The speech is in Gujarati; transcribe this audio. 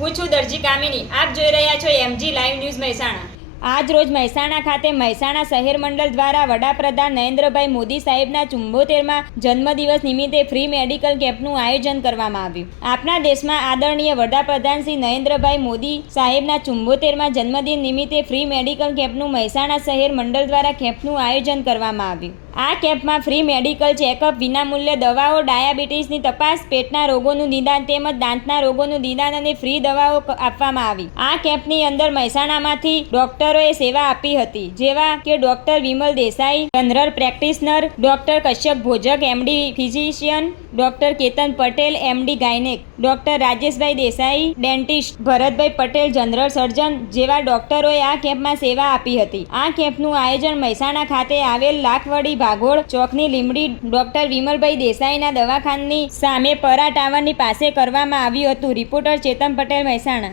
હું છું દરજી કામિની. આપ જોઈ રહ્યા છો એમજી લાઈવ ન્યૂઝ મહેસાણા. આજ રોજ મહેસાણા ખાતે મહેસાણા શહેર મંડળ દ્વારા વડાપ્રધાન નરેન્દ્રભાઈ મોદી સાહેબના ચુંબોતેરમાં જન્મદિવસ નિમિત્તે ફ્રી મેડિકલ કેમ્પનું આયોજન કરવામાં આવ્યું. આપણા દેશમાં આદરણીય વડાપ્રધાન શ્રી નરેન્દ્રભાઈ મોદી સાહેબના ચુંબોતેરમાં જન્મદિન નિમિત્તે ફ્રી મેડિકલ કેમ્પનું મહેસાણા શહેર મંડળ દ્વારા કેમ્પનું આયોજન કરવામાં આવ્યું. આ કેમ્પમાં ફ્રી મેડિકલ ચેકઅપ, વિનામૂલ્ય દવાઓ, ડાયાબિટીસની તપાસ, પેટના રોગોનું નિદાન તેમજ દાંતના રોગોનું નિદાન અને ફ્રી દવાઓ આપવામાં આવી. આ કેમ્પની અંદર મહેસાણામાંથી ડોક્ટરોએ સેવા આપી હતી, જેવા કે doctor Vimal Desai, general practitioner doctor Kashyap Bhojak MD physician doctor Ketan Patel MD gynaec, doctor Rajeshbhai Desai, dentist Bharatbhai Patel, general surgeon જેવા ડોક્ટરોએ આ કેમ્પમાં સેવા આપી હતી. આ કેમ્પનું આયોજન મહેસાણા ખાતે આવેલ લાખવડી ભાગોળ ચોકની લીમડી ડોક્ટર વિમલભાઈ દેસાઈના દવાખાનની સામે પરા ટાવરની પાસે કરવામાં આવ્યું હતું. રિપોર્ટર ચેતન પટેલ મહેસાણા.